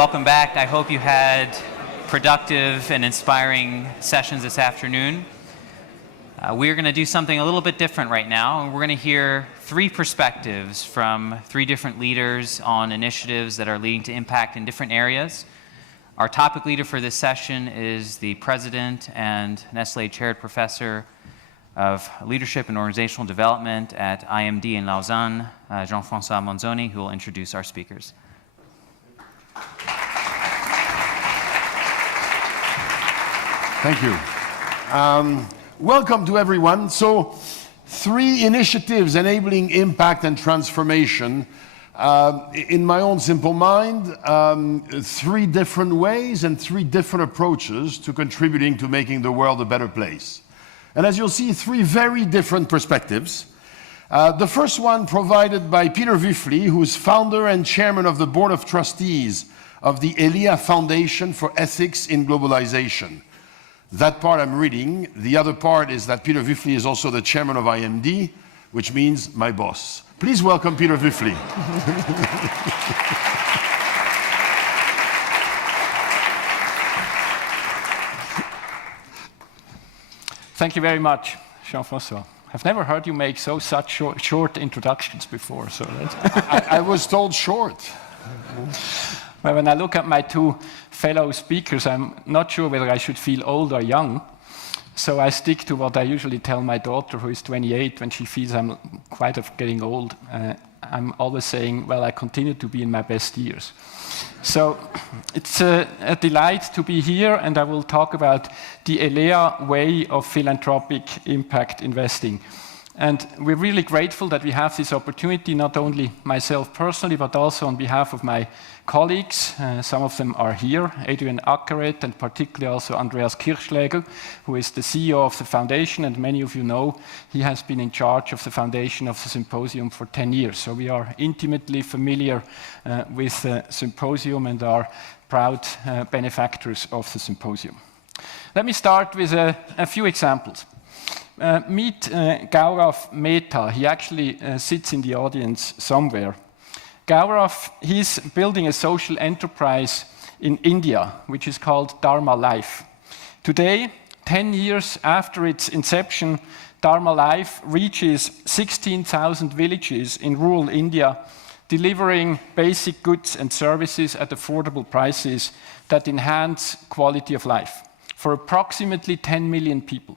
welcome back. I hope you had productive and inspiring sessions this afternoon. We're going to do something a little bit different right now, and we're going to hear three perspectives from three different leaders on initiatives that are leading to impact in different areas. Our topic leader for this session is the President and Nestlé Chaired Professor of Leadership and Organizational Development at IMD in Lausanne, Jean-Francois Manzoni, who will introduce our speakers. Thank you. Welcome to everyone. So, three initiatives enabling impact and transformation. In my own simple mind, three different ways and three different approaches to contributing to making the world a better place. And as you'll see, three very different perspectives. The first one provided by Peter Wuffli, who is founder and chairman of the Board of Trustees of the elea Foundation for Ethics in Globalization. That part I'm reading. The other part is that Peter Wuffli is also the chairman of IMD, which means my boss. Please welcome Peter Wuffli. Thank you very much, Jean-Francois. I've never heard you make such short introductions before. So I was told short. Well, when I look at my two fellow speakers, I'm not sure whether I should feel old or young. So I stick to what I usually tell my daughter, who is 28, when she feels I'm quite getting old. I'm always saying, well, I continue to be in my best years. So it's a delight to be here, and I will talk about the elea way of philanthropic impact investing. And we're really grateful that we have this opportunity, not only myself personally, but also on behalf of my colleagues. Some of them are here, Adrian Ackeret, and particularly also Andreas Kirchschläger, who is the CEO of the foundation, and many of you know he has been in charge of the foundation of the symposium for 10 years. So we are intimately familiar with the symposium and are proud benefactors of the symposium. Let me start with a few examples. Meet Gaurav Mehta. He actually sits in the audience somewhere. Gaurav, he's building a social enterprise in India, which is called Dharma Life. Today, 10 years after its inception, Dharma Life reaches 16,000 villages in rural India, delivering basic goods and services at affordable prices that enhance quality of life for approximately 10 million people.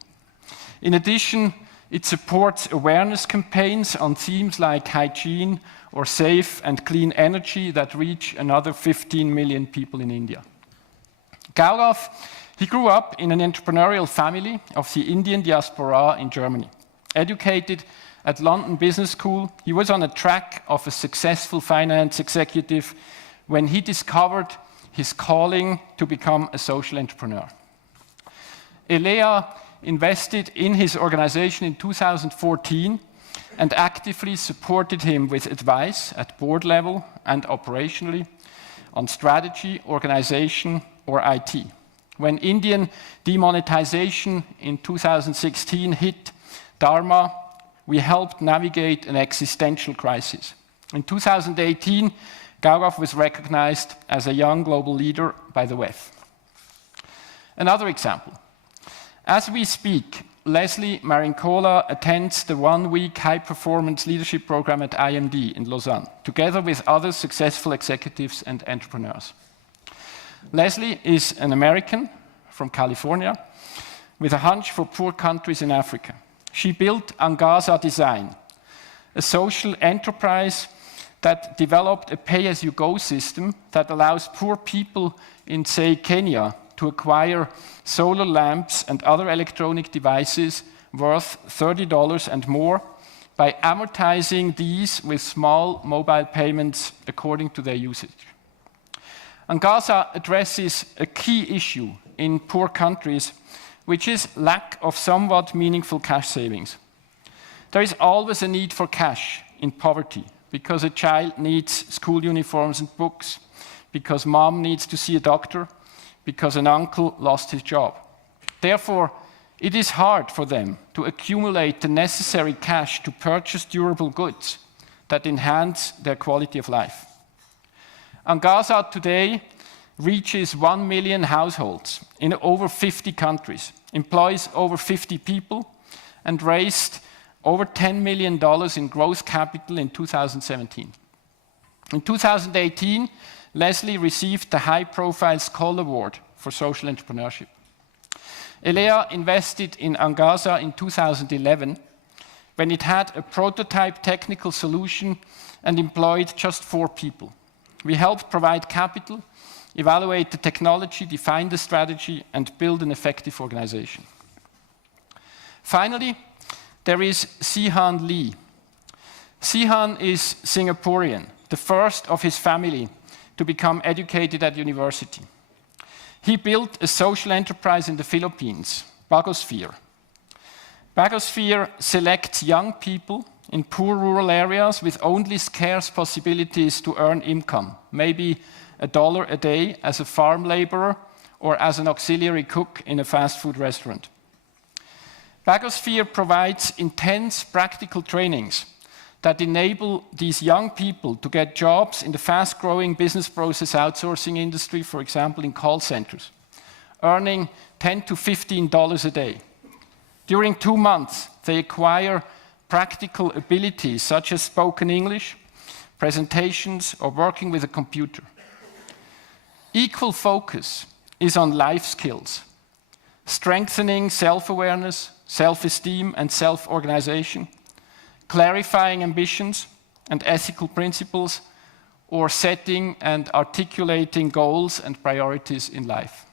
In addition, it supports awareness campaigns on themes like hygiene or safe and clean energy that reach another 15 million people in India. Gaurav, he grew up in an entrepreneurial family of the Indian diaspora in Germany. Educated at London Business School, he was on a track of a successful finance executive when he discovered his calling to become a social entrepreneur. Elea invested in his organization in 2014 and actively supported him with advice at board level and operationally on strategy, organization, or IT. When Indian demonetization in 2016 hit Dharma, we helped navigate an existential crisis. In 2018, Gaurav was recognized as a young global leader by the WEF. Another example. As we speak, Leslie Marincola attends the one-week high-performance leadership program at IMD in Lausanne, together with other successful executives and entrepreneurs. Leslie is an American from California with a hunch for poor countries in Africa. She built Angaza Design, a social enterprise that developed a pay-as-you-go system that allows poor people in, say, Kenya to acquire solar lamps and other electronic devices worth $30 and more by amortizing these with small mobile payments according to their usage. Angaza addresses a key issue in poor countries, which is lack of somewhat meaningful cash savings. There is always a need for cash in poverty because a child needs school uniforms and books, because mom needs to see a doctor, because an uncle lost his job. Therefore, it is hard for them to accumulate the necessary cash to purchase durable goods that enhance their quality of life. Angaza today reaches 1 million households in over 50 countries, employs over 50 people, and raised over $10 million in growth capital in 2017. In 2018, Leslie received the high-profile Skoll Award for social entrepreneurship. Elea invested in Angasa in 2011 when it had a prototype technical solution and employed just 4 people. We helped provide capital, evaluate the technology, define the strategy, and build an effective organization. Finally, there is Sihan Lee. Sihan is Singaporean, the first of his family to become educated at university. He built a social enterprise in the Philippines, Bagosphere. Bagosphere selects young people in poor rural areas with only scarce possibilities to earn income, maybe $1 a day as a farm laborer or as an auxiliary cook in a fast food restaurant. Bagosphere provides intense practical trainings that enable these young people to get jobs in the fast-growing business process outsourcing industry, for example, in call centers, earning $10 to $15 a day. During 2 months, they acquire practical abilities such as spoken English, presentations, or working with a computer. Equal focus is on life skills, strengthening self-awareness, self-esteem, and self-organization, clarifying ambitions and ethical principles, or setting and articulating goals and priorities in life.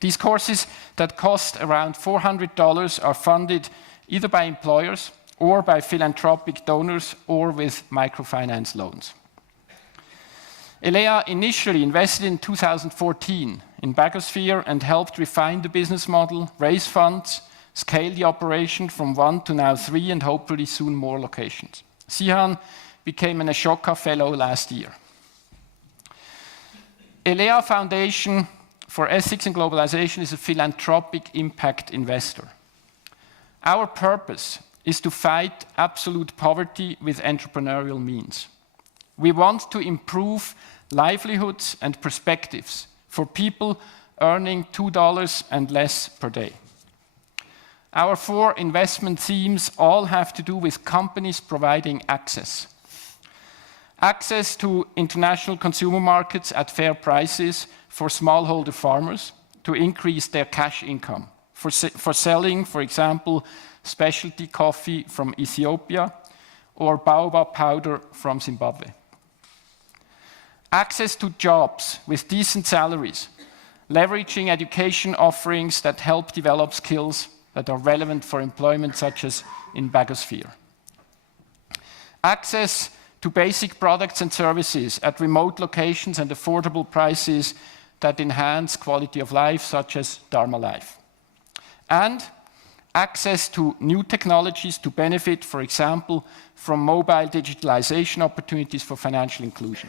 These courses that cost around $400 are funded either by employers or by philanthropic donors or with microfinance loans. Elea initially invested in 2014 in Bagosphere and helped refine the business model, raise funds, scale the operation from 1 to now 3 and hopefully soon more locations. Sihan became an Ashoka Fellow last year. Elea Foundation for Ethics and Globalization is a philanthropic impact investor. Our purpose is to fight absolute poverty with entrepreneurial means. We want to improve livelihoods and perspectives for people earning $2 and less per day. Our 4 investment themes all have to do with companies providing access. Access to international consumer markets at fair prices for smallholder farmers to increase their cash income, for selling, for example, specialty coffee from Ethiopia or baobab powder from Zimbabwe. Access to jobs with decent salaries, leveraging education offerings that help develop skills that are relevant for employment, such as in Bagosphere. Access to basic products and services at remote locations and affordable prices that enhance quality of life, such as Dharma Life. And access to new technologies to benefit, for example, from mobile digitalization opportunities for financial inclusion.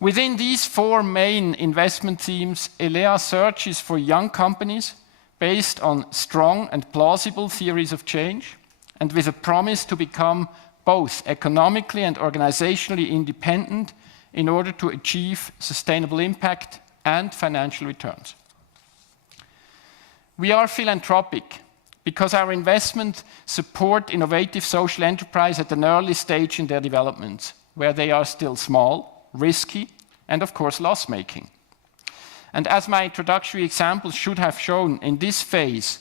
Within these 4 main investment themes, Elea searches for young companies based on strong and plausible theories of change and with a promise to become both economically and organizationally independent in order to achieve sustainable impact and financial returns. We are philanthropic because our investments support innovative social enterprise at an early stage in their development, where they are still small, risky, and of course loss-making. And as my introductory example should have shown, in this phase,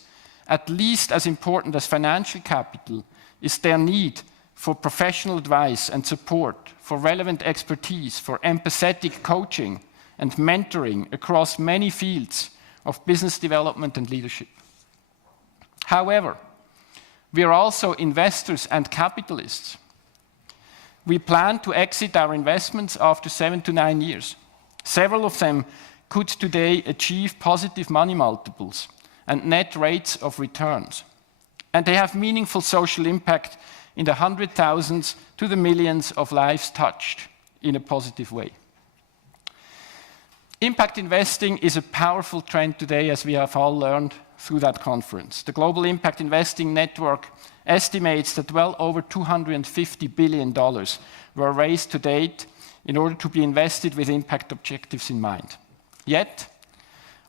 at least as important as financial capital is their need for professional advice and support, for relevant expertise, for empathetic coaching and mentoring across many fields of business development and leadership. However, we are also investors and capitalists. We plan to exit our investments after 7 to 9 years. Several of them could today achieve positive money multiples and net rates of returns. And they have meaningful social impact in the 100,000s to the millions of lives touched in a positive way. Impact investing is a powerful trend today, as we have all learned through that conference. The Global Impact Investing Network estimates that well over $250 billion were raised to date in order to be invested with impact objectives in mind. Yet,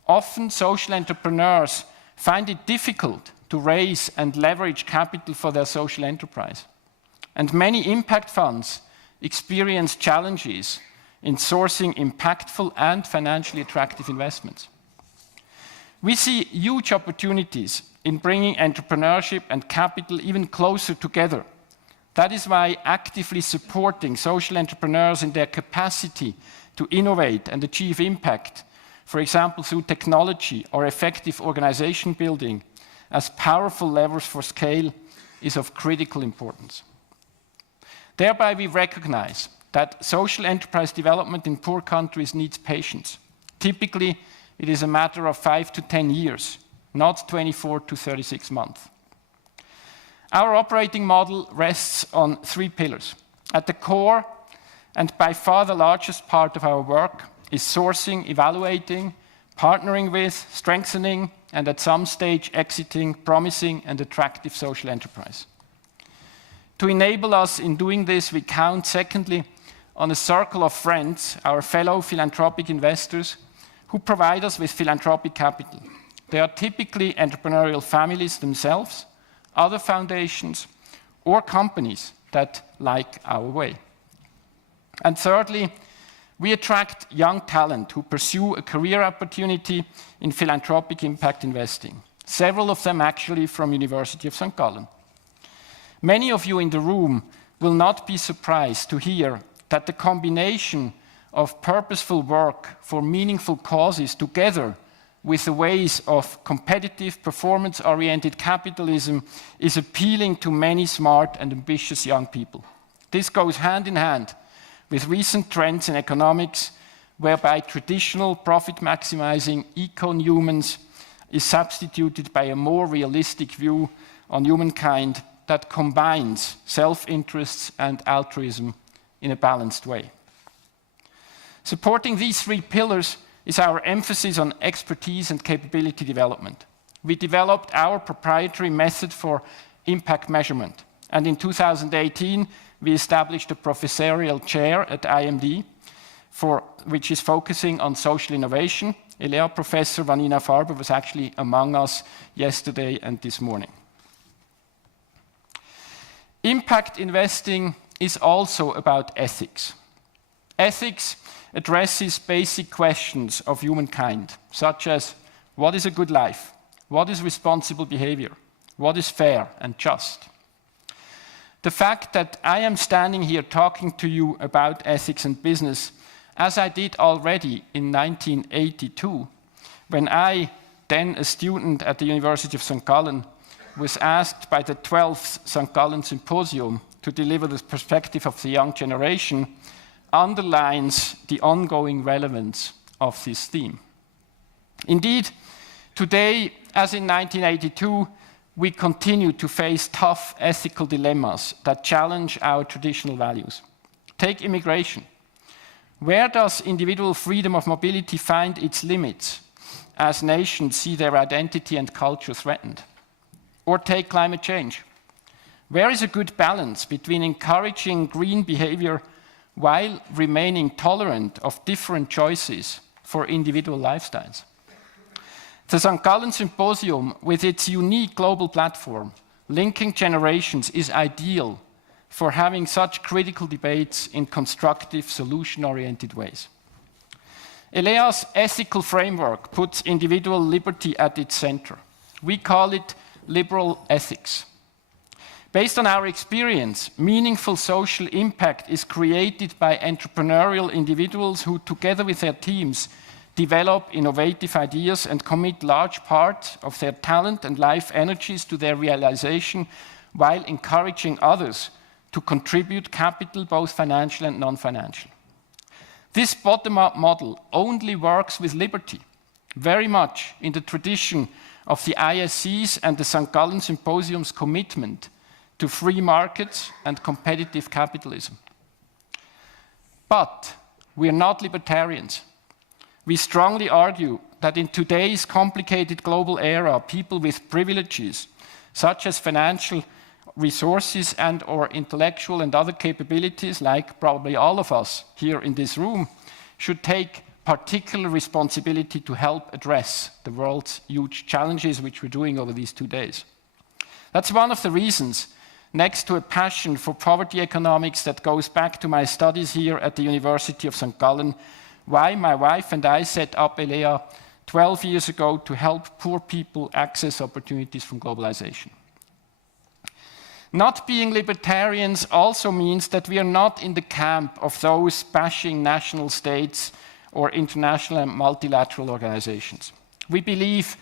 often social entrepreneurs find it difficult to raise and leverage capital for their social enterprise. And many impact funds experience challenges in sourcing impactful and financially attractive investments. We see huge opportunities in bringing entrepreneurship and capital even closer together. That is why actively supporting social entrepreneurs in their capacity to innovate and achieve impact, for example through technology or effective organization building, as powerful levers for scale, is of critical importance. Thereby we recognize that social enterprise development in poor countries needs patience. Typically, it is a matter of 5 to 10 years, not 24 to 36 months. Our operating model rests on 3 pillars. At the core, and by far the largest part of our work, is sourcing, evaluating, partnering with, strengthening, and at some stage exiting promising and attractive social enterprise. To enable us in doing this, we count, secondly, on a circle of friends, our fellow philanthropic investors, who provide us with philanthropic capital. They are typically entrepreneurial families themselves, other foundations, or companies that like our way. And thirdly, we attract young talent who pursue a career opportunity in philanthropic impact investing, several of them actually from University of St. Gallen. Many of you in the room will not be surprised to hear that the combination of purposeful work for meaningful causes together with the ways of competitive, performance-oriented capitalism is appealing to many smart and ambitious young people. This goes hand in hand with recent trends in economics, whereby traditional profit-maximizing eco-humans is substituted by a more realistic view on humankind that combines self-interests and altruism in a balanced way. Supporting these 3 pillars is our emphasis on expertise and capability development. We developed our proprietary method for impact measurement, and in 2018 we established a professorial chair at IMD, which is focusing on social innovation. Elea Professor Vanina Farber was actually among us yesterday and this morning. Impact investing is also about ethics. Ethics addresses basic questions of humankind, such as what is a good life, what is responsible behavior, what is fair and just. The fact that I am standing here talking to you about ethics and business, as I did already in 1982, when I, then a student at the University of St. Gallen, was asked by the 12th St. Gallen Symposium to deliver the perspective of the young generation, underlines the ongoing relevance of this theme. Indeed, today, as in 1982, we continue to face tough ethical dilemmas that challenge our traditional values. Take immigration. Where does individual freedom of mobility find its limits as nations see their identity and culture threatened? Or take climate change. Where is a good balance between encouraging green behavior while remaining tolerant of different choices for individual lifestyles? The St. Gallen Symposium, with its unique global platform, linking generations, is ideal for having such critical debates in constructive, solution-oriented ways. Elea's ethical framework puts individual liberty at its center. We call it liberal ethics. Based on our experience, meaningful social impact is created by entrepreneurial individuals who, together with their teams, develop innovative ideas and commit large parts of their talent and life energies to their realization, while encouraging others to contribute capital, both financial and non-financial. This bottom-up model only works with liberty, very much in the tradition of the ISC's and the St. Gallen Symposium's commitment to free markets and competitive capitalism. But we are not libertarians. We strongly argue that in today's complicated global era, people with privileges, such as financial resources and or intellectual and other capabilities, like probably all of us here in this room, should take particular responsibility to help address the world's huge challenges, which we're doing over these 2 days. That's one of the reasons, next to a passion for poverty economics that goes back to my studies here at the University of St. Gallen, why my wife and I set up elea 12 years ago to help poor people access opportunities from globalization. Not being libertarians also means that we are not in the camp of those bashing national states or international and multilateral organizations. We believe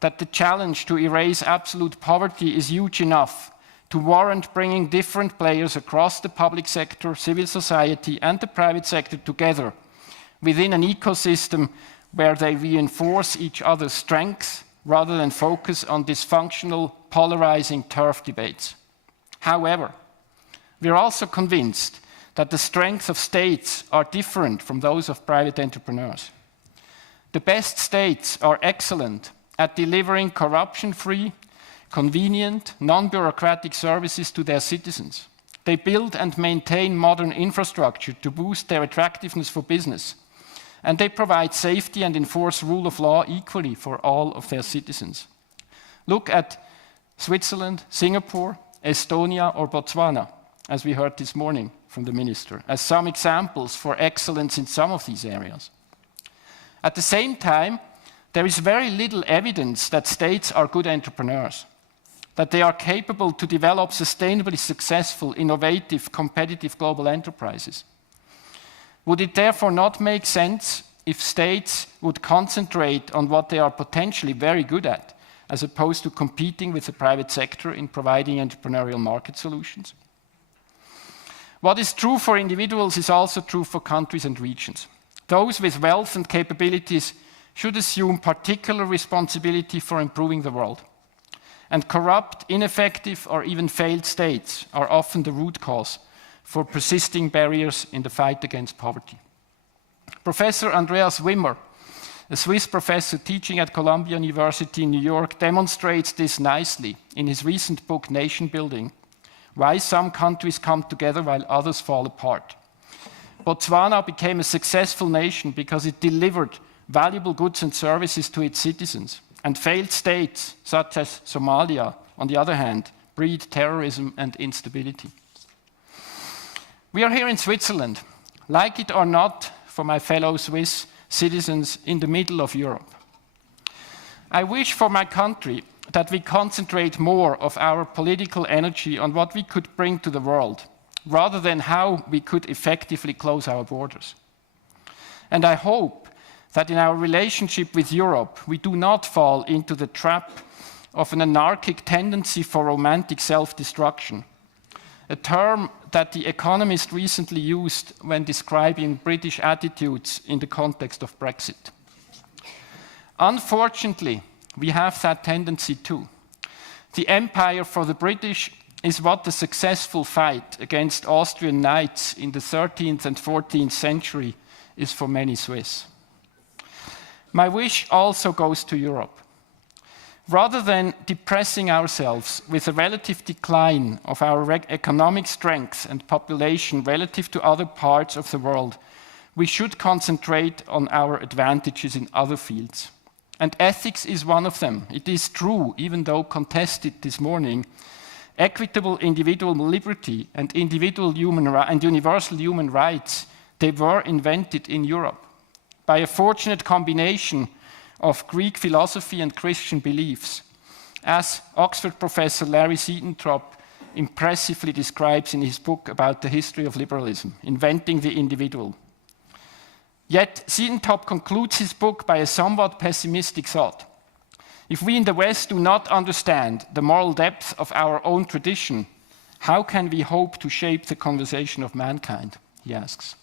that the challenge to erase absolute poverty is huge enough to warrant bringing different players across the public sector, civil society, and the private sector together within an ecosystem where they reinforce each other's strengths rather than focus on dysfunctional, polarizing turf debates. However, we are also convinced that the strengths of states are different from those of private entrepreneurs. The best states are excellent at delivering corruption-free, convenient, non-bureaucratic services to their citizens. They build and maintain modern infrastructure to boost their attractiveness for business. And they provide safety and enforce rule of law equally for all of their citizens. Look at Switzerland, Singapore, Estonia, or Botswana, as we heard this morning from the minister, as some examples for excellence in some of these areas. At the same time, there is very little evidence that states are good entrepreneurs, that they are capable to develop sustainably successful, innovative, competitive global enterprises. Would it therefore not make sense if states would concentrate on what they are potentially very good at, as opposed to competing with the private sector in providing entrepreneurial market solutions? What is true for individuals is also true for countries and regions. Those with wealth and capabilities should assume particular responsibility for improving the world. And corrupt, ineffective, or even failed states are often the root cause for persisting barriers in the fight against poverty. Professor Andreas Wimmer, a Swiss professor teaching at Columbia University in New York, demonstrates this nicely in his recent book, Nation Building: Why Some Countries Come Together While Others Fall Apart. Botswana became a successful nation because it delivered valuable goods and services to its citizens, and failed states, such as Somalia, on the other hand, breed terrorism and instability. We are here in Switzerland, like it or not, for my fellow Swiss citizens, in the middle of Europe. I wish for my country that we concentrate more of our political energy on what we could bring to the world, rather than how we could effectively close our borders. And I hope that in our relationship with Europe, we do not fall into the trap of an anarchic tendency for romantic self-destruction, a term that The Economist recently used when describing British attitudes in the context of Brexit. Unfortunately, we have that tendency too. The empire for the British is what the successful fight against Austrian knights in the 13th and 14th century is for many Swiss. My wish also goes to Europe. Rather than depressing ourselves with a relative decline of our economic strength and population relative to other parts of the world, we should concentrate on our advantages in other fields. And ethics is one of them. It is true, even though contested this morning, equitable individual liberty and universal human rights, they were invented in Europe by a fortunate combination of Greek philosophy and Christian beliefs, as Oxford professor Larry Seatontrop impressively describes in his book about the history of liberalism, Inventing the Individual. Yet Seatontrop concludes his book by a somewhat pessimistic thought. If we in the West do not understand the moral depth of our own tradition, how can we hope to shape the conversation of mankind, he asks.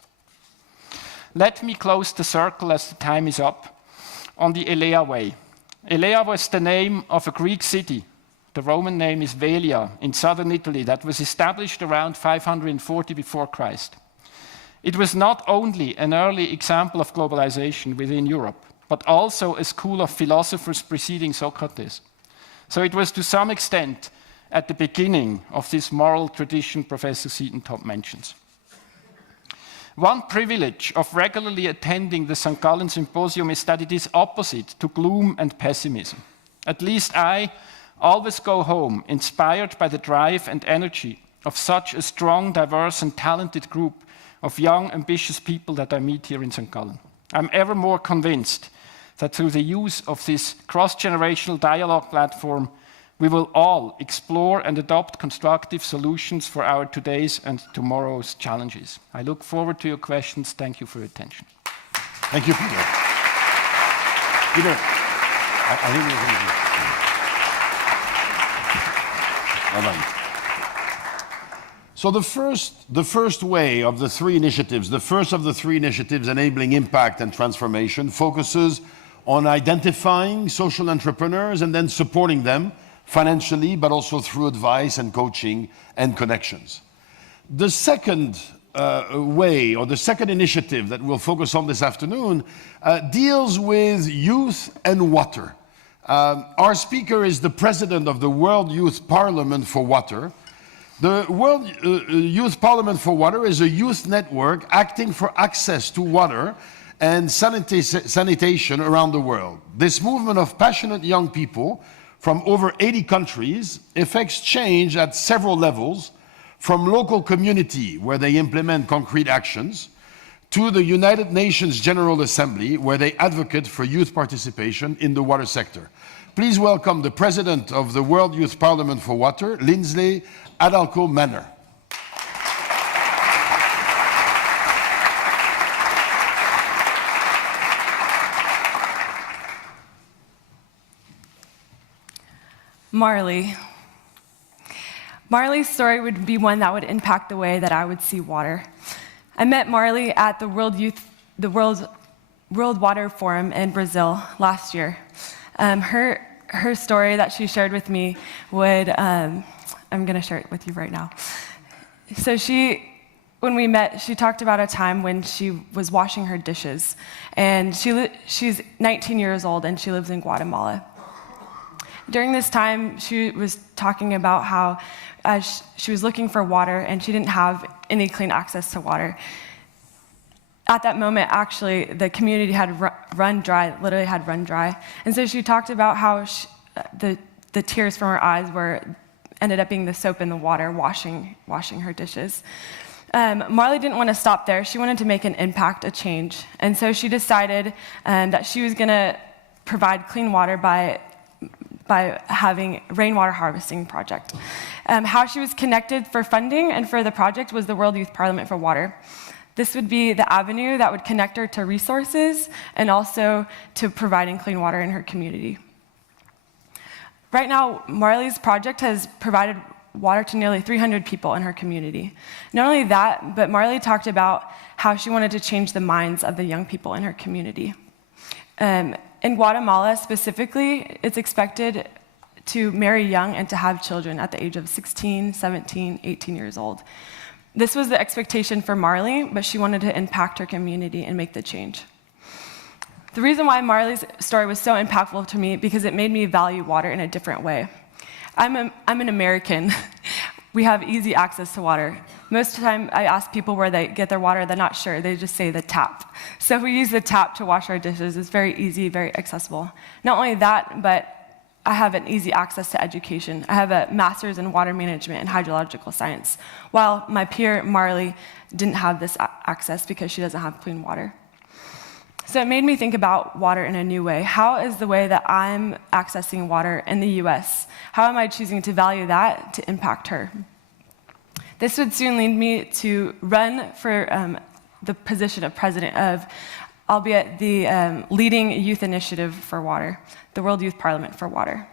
Let me close the circle as the time is up on the Elea way. Elea was the name of a Greek city. The Roman name is Velia in southern Italy that was established around 540 before Christ. It was not only an early example of globalization within Europe, but also a school of philosophers preceding Socrates. So it was to some extent at the beginning of this moral tradition Professor Seaton-Top mentions. One privilege of regularly attending the St. Gallen Symposium is that it is opposite to gloom and pessimism. At least I always go home inspired by the drive and energy of such a strong, diverse, and talented group of young, ambitious people that I meet here in St. Gallen. I'm ever more convinced that through the use of this cross-generational dialogue platform, we will all explore and adopt constructive solutions for our today's and tomorrow's challenges. I look forward to your questions. Thank you for your attention. Thank you, Peter. Peter, I think you're going to... Well done. So the first way of the three initiatives, the first of the three initiatives enabling impact and transformation, focuses on identifying social entrepreneurs and then supporting them financially, but also through advice and coaching and connections. The second way, or the second initiative that we'll focus on this afternoon, deals with youth and water. Our speaker is the president of the World Youth Parliament for Water. The World Youth Parliament for Water is a youth network acting for access to water and sanitation around the world. This movement of passionate young people from over 80 countries effects change at several levels, from local community, where they implement concrete actions, to the United Nations General Assembly, where they advocate for youth participation in the water sector. Please welcome the President of the World Youth Parliament for Water, Lindsey, Aldaco-Manner. Marley. Marley's story would be one that would impact the way that I would see water. I met Marley at the World Water Forum in Brazil last year. Her story that she shared with me would, I'm going to share it with you right now. So when we met, she talked about a time when she was washing her dishes, and she's 19 years old and she lives in Guatemala. During this time, she was talking about how she was looking for water and she didn't have any clean access to water. At that moment, actually, the community had run dry, literally had run dry. And so she talked about how the tears from her eyes ended up being the soap in the water washing her dishes. Marley didn't want to stop there. She wanted to make an impact, a change. And so she decided that she was going to provide clean water by having a rainwater harvesting project. How she was connected for funding and for the project was the World Youth Parliament for Water. This would be the avenue that would connect her to resources and also to providing clean water in her community. Right now, Marley's project has provided water to nearly 300 people in her community. Not only that, but Marley talked about how she wanted to change the minds of the young people in her community. In Guatemala specifically, it's expected to marry young and to have children at the age of 16, 17, 18 years old. This was the expectation for Marley, but she wanted to impact her community and make the change. The reason why Marley's story was so impactful to me because it made me value water in a different way. I'm an American. We have easy access to water. Most of the time, I ask people where they get their water, they're not sure. They just say the tap. So if we use the tap to wash our dishes, it's very easy, very accessible. Not only that, but I have an easy access to education. I have a master's in water management and hydrological science, while my peer, Marley, didn't have this access because she doesn't have clean water. So it made me think about water in a new way. How is the way that I'm accessing water in the US? How am I choosing to value that to impact her? This would soon lead me to run for the position of president of, albeit the leading youth initiative for water, the World Youth Parliament for Water.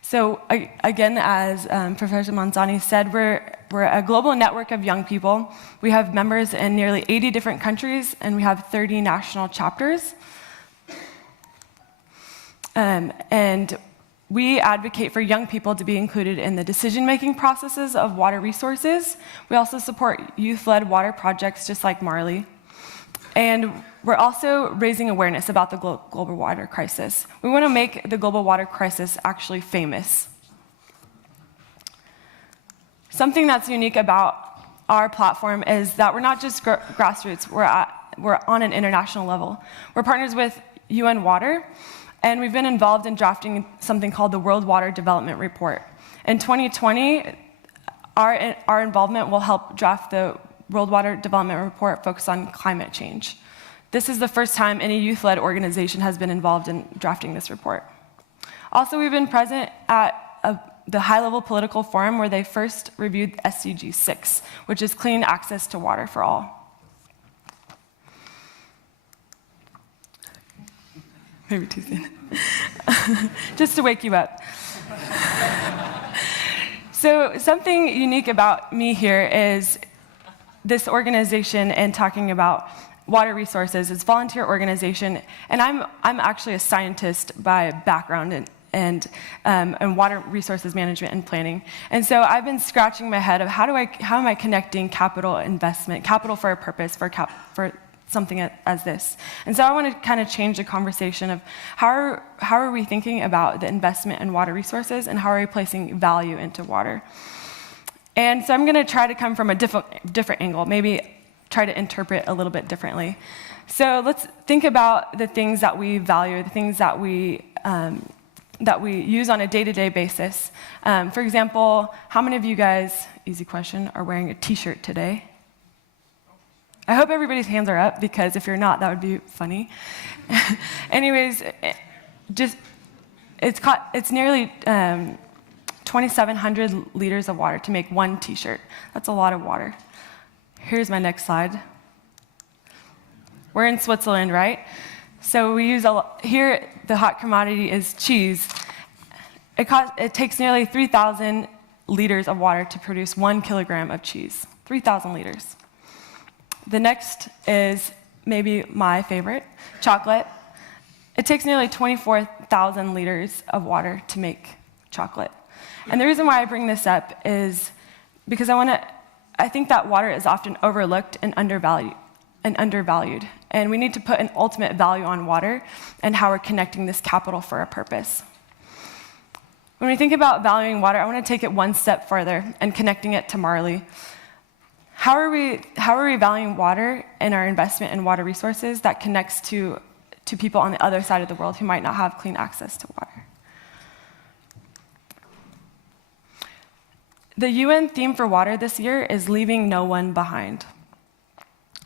So again, as Professor Manzoni said, we're a global network of young people. We have members in nearly 80 different countries, and we have 30 national chapters. And we advocate for young people to be included in the decision-making processes of water resources. We also support youth-led water projects, just like Marley. And we're also raising awareness about the global water crisis. We want to make the global water crisis actually famous. Something that's unique about our platform is that we're not just grassroots, we're on an international level. We're partners with UN Water, and we've been involved in drafting something called the World Water Development Report. In 2020, our involvement will help draft the World Water Development Report focused on climate change. This is the first time any youth-led organization has been involved in drafting this report. Also, we've been present at the high-level political forum where they first reviewed SDG 6, which is clean access to water for all. Maybe too soon. Just to wake you up. So something unique about me here is this organization and talking about water resources. It's a volunteer organization, and I'm actually a scientist by background and water resources management and planning. And so I've been scratching my head of how am I connecting capital investment, capital for a purpose, for something as this. And so I want to kind of change the conversation of how are we thinking about the investment in water resources, and how are we placing value into water? And so I'm going to try to come from a different angle, maybe try to interpret a little bit differently. So let's think about the things that we value, the things that we use on a day-to-day basis. For example, how many of you guys, easy question, are wearing a t-shirt today? I hope everybody's hands are up, because if you're not, that would be funny. Anyways, it's nearly 2,700 liters of water to make one t-shirt. That's a lot of water. Here's my next slide. We're in Switzerland, right? So we use here, the hot commodity is cheese. It takes nearly 3,000 liters of water to produce 1 kilogram of cheese. 3,000 liters. The next is maybe my favorite, chocolate. It takes nearly 24,000 liters of water to make chocolate. And the reason why I bring this up is because I think that water is often overlooked and undervalued. And we need to put an ultimate value on water and how we're connecting this capital for a purpose. When we think about valuing water, I want to take it one step further and connecting it to Marley. How are we valuing water and our investment in water resources that connects to people on the other side of the world who might not have clean access to water? The UN theme for water this year is leaving no one behind.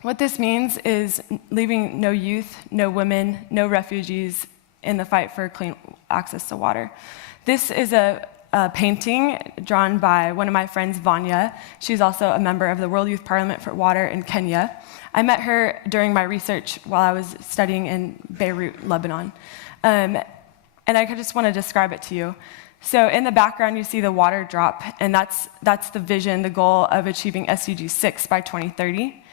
What this means is leaving no youth, no women, no refugees in the fight for clean access to water. This is a painting drawn by one of my friends, Vanya. She's also a member of the World Youth Parliament for Water in Kenya. I met her during my research while I was studying in Beirut, Lebanon. And I just want to describe it to you. So in the background, you see the water drop, and that's the vision, the goal of achieving SDG 6 by 2030.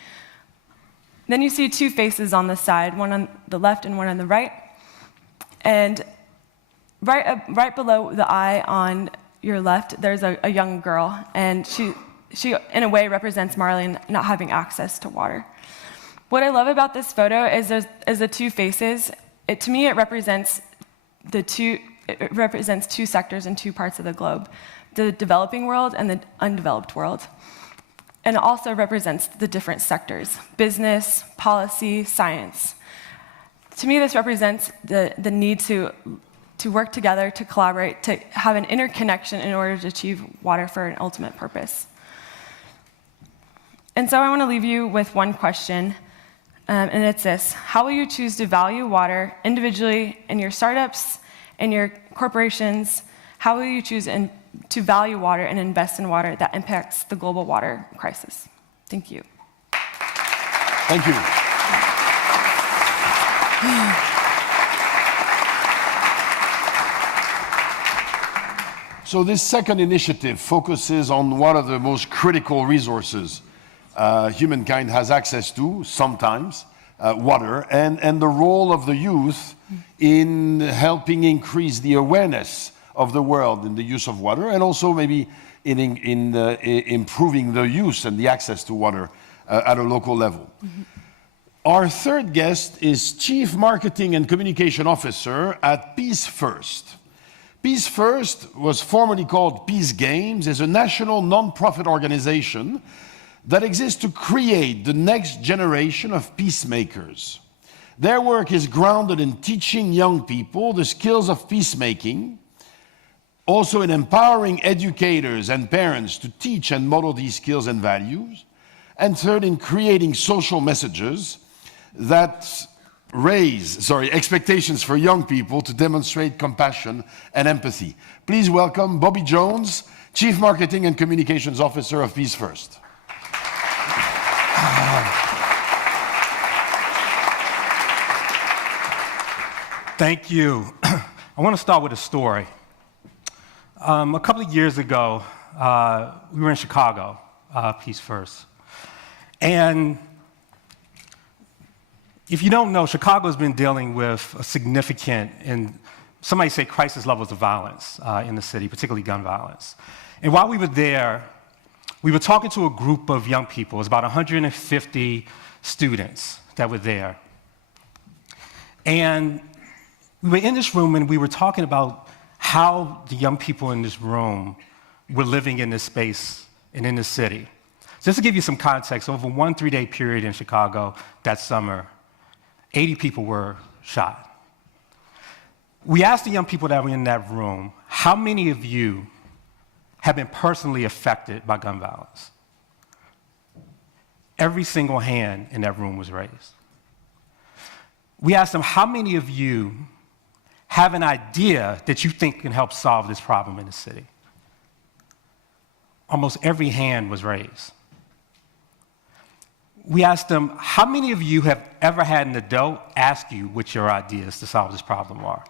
Then you see two faces on the side, one on the left and one on the right. And right below the eye on your left, there's a young girl, and she in a way represents Marley and not having access to water. What I love about this photo is the two faces. To me, it represents two sectors in two parts of the globe, the developing world and the undeveloped world. And it also represents the different sectors, business, policy, science. To me, this represents the need to work together, to collaborate, to have an interconnection in order to achieve water for an ultimate purpose. And so I want to leave you with one question, and it's this: how will you choose to value water individually in your startups, in your corporations? How will you choose to value water and invest in water that impacts the global water crisis? Thank you. Thank you. So this second initiative focuses on one of the most critical resources humankind has access to, sometimes, water, and the role of the youth in helping increase the awareness of the world in the use of water, and also maybe in improving the use and the access to water at a local level. Our third guest is Chief Marketing and Communication Officer at Peace First. Peace First was formerly called Peace Games, is a national non-profit organization that exists to create the next generation of peacemakers. Their work is grounded in teaching young people the skills of peacemaking, also in empowering educators and parents to teach and model these skills and values, and third, in creating social messages that raise expectations for young people to demonstrate compassion and empathy. Please welcome Bobby Jones, Chief Marketing and Communications Officer of Peace First. Thank you. I want to start with a story. A couple of years ago, we were in Chicago, Peace First. And if you don't know, Chicago's been dealing with a significant, and some might say crisis levels of violence in the city, particularly gun violence. And while we were there, we were talking to a group of young people. It was about 150 students that were there. And we were in this room and we were talking about how the young people in this room were living in this space and in this city. Just to give you some context, over one 3-day period in Chicago that summer, 80 people were shot. We asked the young people that were in that room, how many of you have been personally affected by gun violence? Every single hand in that room was raised. We asked them, how many of you have an idea that you think can help solve this problem in the city? Almost every hand was raised. We asked them, how many of you have ever had an adult ask you what your ideas to solve this problem are?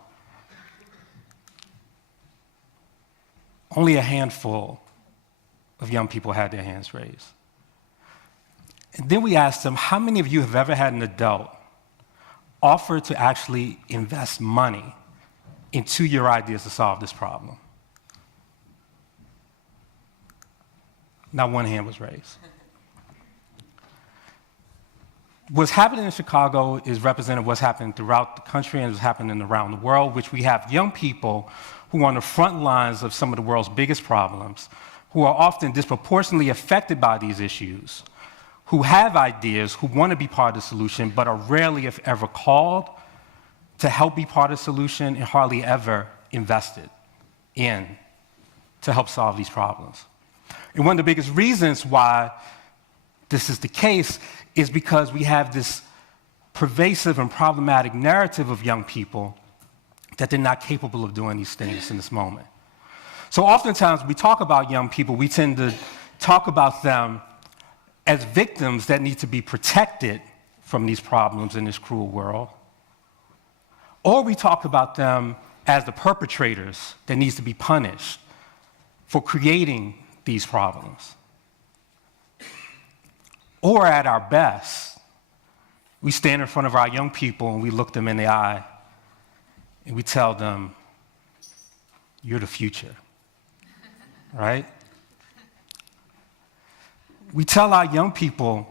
Only a handful of young people had their hands raised. And then we asked them, how many of you have ever had an adult offer to actually invest money into your ideas to solve this problem? Not one hand was raised. What's happening in Chicago is representative of what's happening throughout the country and what's happening around the world, which we have young people who are on the front lines of some of the world's biggest problems, who are often disproportionately affected by these issues, who have ideas, who want to be part of the solution, but are rarely, if ever, called to help be part of the solution and hardly ever invested in to help solve these problems. And one of the biggest reasons why this is the case is because we have this pervasive and problematic narrative of young people that they're not capable of doing these things in this moment. So oftentimes when we talk about young people, we tend to talk about them as victims that need to be protected from these problems in this cruel world. Or we talk about them as the perpetrators that needs to be punished for creating these problems. Or at our best, we stand in front of our young people and we look them in the eye and we tell them, you're the future, right? We tell our young people,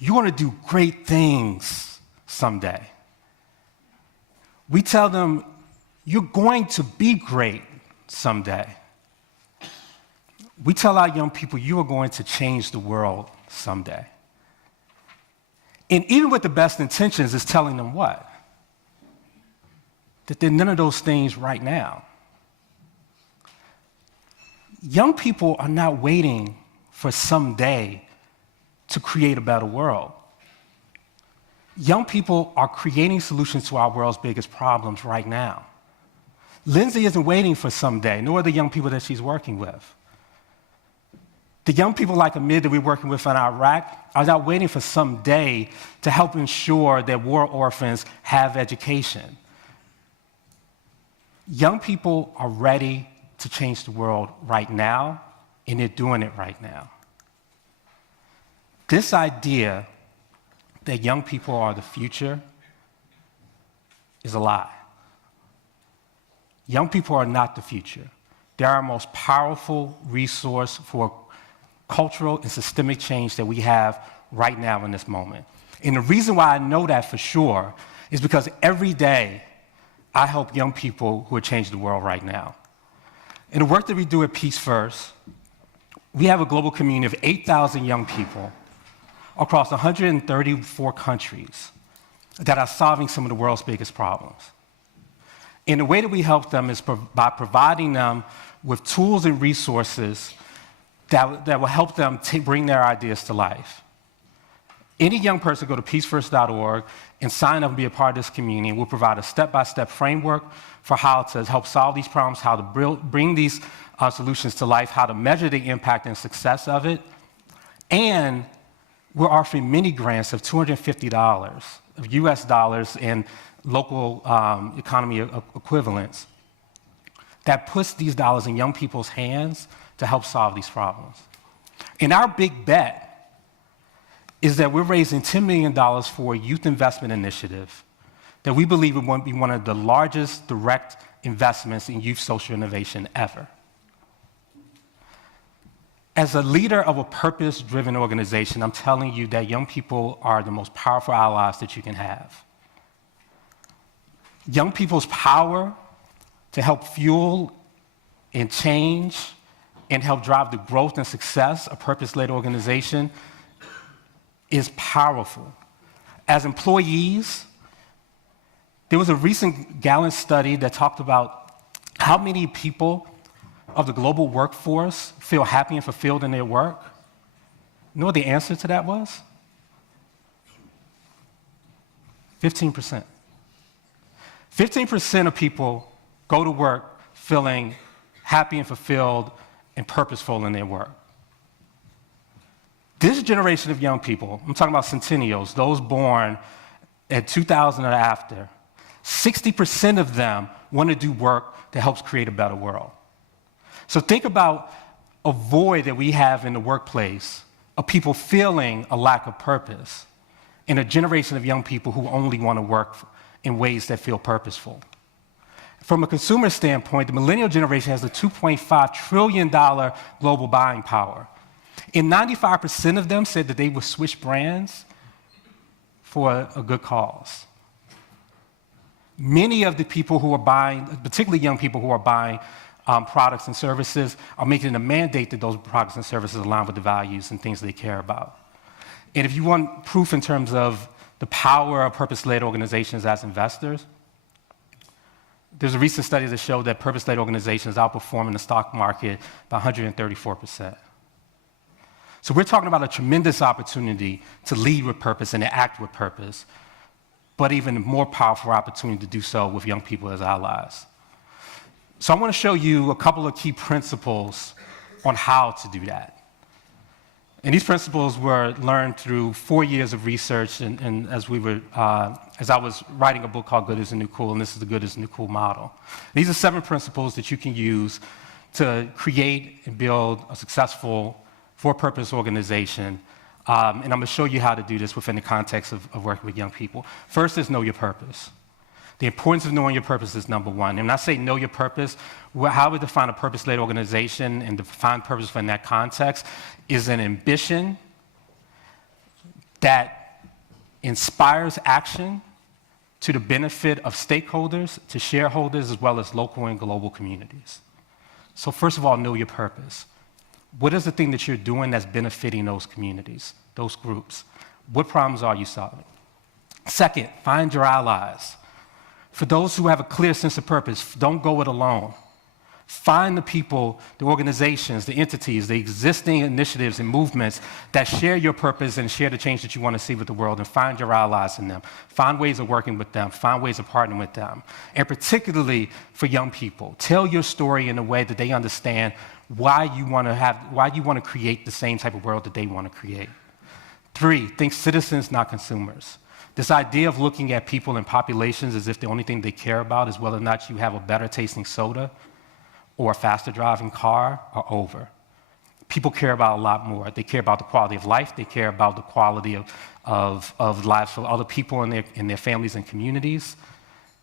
you're going to do great things someday. We tell them, you're going to be great someday. We tell our young people, you are going to change the world someday. And even with the best intentions, it's telling them what? That they're none of those things right now. Young people are not waiting for someday to create a better world. Young people are creating solutions to our world's biggest problems right now. Lindsey isn't waiting for someday, nor are the young people that she's working with. The young people like Amid that we're working with in Iraq are not waiting for someday to help ensure that war orphans have education. Young people are ready to change the world right now, and they're doing it right now. This idea that young people are the future is a lie. Young people are not the future. They're our most powerful resource for cultural and systemic change that we have right now in this moment. And the reason why I know that for sure is because every day I help young people who are changing the world right now. In the work that we do at Peace First, we have a global community of 8,000 young people across 134 countries that are solving some of the world's biggest problems. And the way that we help them is by providing them with tools and resources that will help them bring their ideas to life. Any young person, go to peacefirst.org and sign up and be a part of this community. We'll provide a step-by-step framework for how to help solve these problems, how to bring these solutions to life, how to measure the impact and success of it. And we're offering mini grants of $250 of US dollars and local economy equivalents that puts these dollars in young people's hands to help solve these problems. And our big bet is that we're raising $10 million for a youth investment initiative that we believe will be one of the largest direct investments in youth social innovation ever. As a leader of a purpose-driven organization, I'm telling you that young people are the most powerful allies that you can have. Young people's power to help fuel and change and help drive the growth and success of purpose-led organization is powerful. As employees, there was a recent Gallen study that talked about how many people of the global workforce feel happy and fulfilled in their work. You know what the answer to that was? 15%. 15% of people go to work feeling happy and fulfilled and purposeful in their work. This generation of young people, I'm talking about centennials, those born at 2000 or after, 60% of them want to do work that helps create a better world. So think about a void that we have in the workplace of people feeling a lack of purpose in a generation of young people who only want to work in ways that feel purposeful. From a consumer standpoint, the millennial generation has a $2.5 trillion global buying power. And 95% of them said that they would switch brands for a good cause. Many of the people who are buying, particularly young people who are buying products and services, are making it a mandate that those products and services align with the values and things they care about. And if you want proof in terms of the power of purpose-led organizations as investors, there's a recent study that showed that purpose-led organizations outperform in the stock market by 134%. So we're talking about a tremendous opportunity to lead with purpose and to act with purpose, but even a more powerful opportunity to do so with young people as allies. So I want to show you a couple of key principles on how to do that. And these principles were learned through 4 years of research, and as I was writing a book called Good is the New Cool, and this is the Good is the New Cool model. These are 7 principles that you can use to create and build a successful for-purpose organization, and I'm going to show you how to do this within the context of working with young people. First is know your purpose. The importance of knowing your purpose is number one. And when I say know your purpose, how we define a purpose-led organization and define purpose in that context is an ambition that inspires action to the benefit of stakeholders, to shareholders, as well as local and global communities. So first of all, know your purpose. What is the thing that you're doing that's benefiting those communities, those groups? What problems are you solving? Second, find your allies. For those who have a clear sense of purpose, don't go it alone. Find the people, the organizations, the entities, the existing initiatives and movements that share your purpose and share the change that you want to see with the world, and find your allies in them. Find ways of working with them. Find ways of partnering with them. And particularly for young people, tell your story in a way that they understand why you want to create the same type of world that they want to create. 3, think citizens, not consumers. This idea of looking at people and populations as if the only thing they care about is whether or not you have a better tasting soda or a faster driving car are over. People care about a lot more. They care about the quality of life. They care about the quality of lives for other people in their families and communities.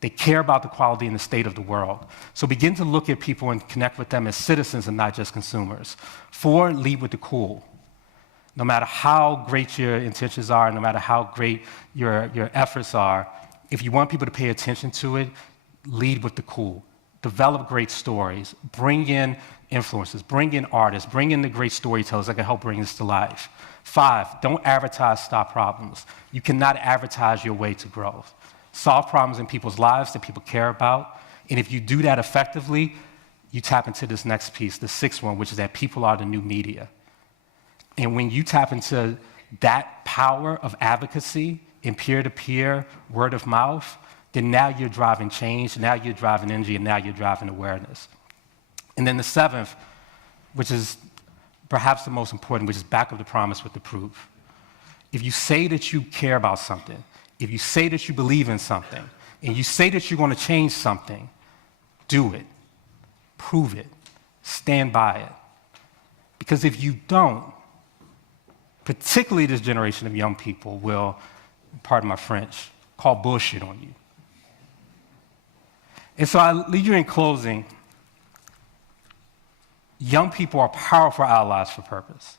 They care about the quality and the state of the world. So begin to look at people and connect with them as citizens and not just consumers. 4, lead with the cool. No matter how great your intentions are, no matter how great your efforts are, if you want people to pay attention to it, lead with the cool, develop great stories, bring in influencers, bring in artists, bring in the great storytellers that can help bring this to life. 5, don't advertise, stop problems. You cannot advertise your way to growth. Solve problems in people's lives that people care about, and if you do that effectively, you tap into this next piece, the 6th one, which is that people are the new media. And when you tap into that power of advocacy in peer-to-peer, word of mouth, then now you're driving change, now you're driving energy, and now you're driving awareness. And then the 7th, which is perhaps the most important, which is back of the promise with the proof. If you say that you care about something, if you say that you believe in something, and you say that you're going to change something, do it. Prove it. Stand by it. Because if you don't, particularly this generation of young people will, pardon my French, call bullshit on you. And so I leave you in closing. Young people are powerful allies for purpose.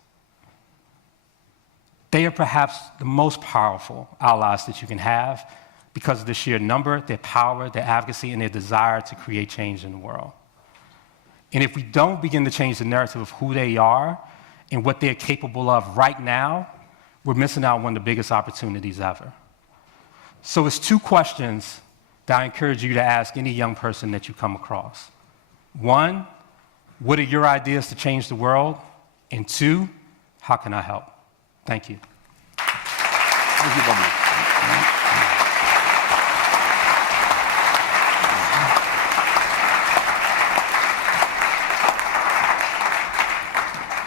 They are perhaps the most powerful allies that you can have because of the sheer number, their power, their advocacy, and their desire to create change in the world. And if we don't begin to change the narrative of who they are and what they're capable of right now, we're missing out on one of the biggest opportunities ever. So it's 2 questions that I encourage you to ask any young person that you come across. 1, what are your ideas to change the world? And 2, how can I help? Thank you. Thank you, Bobby.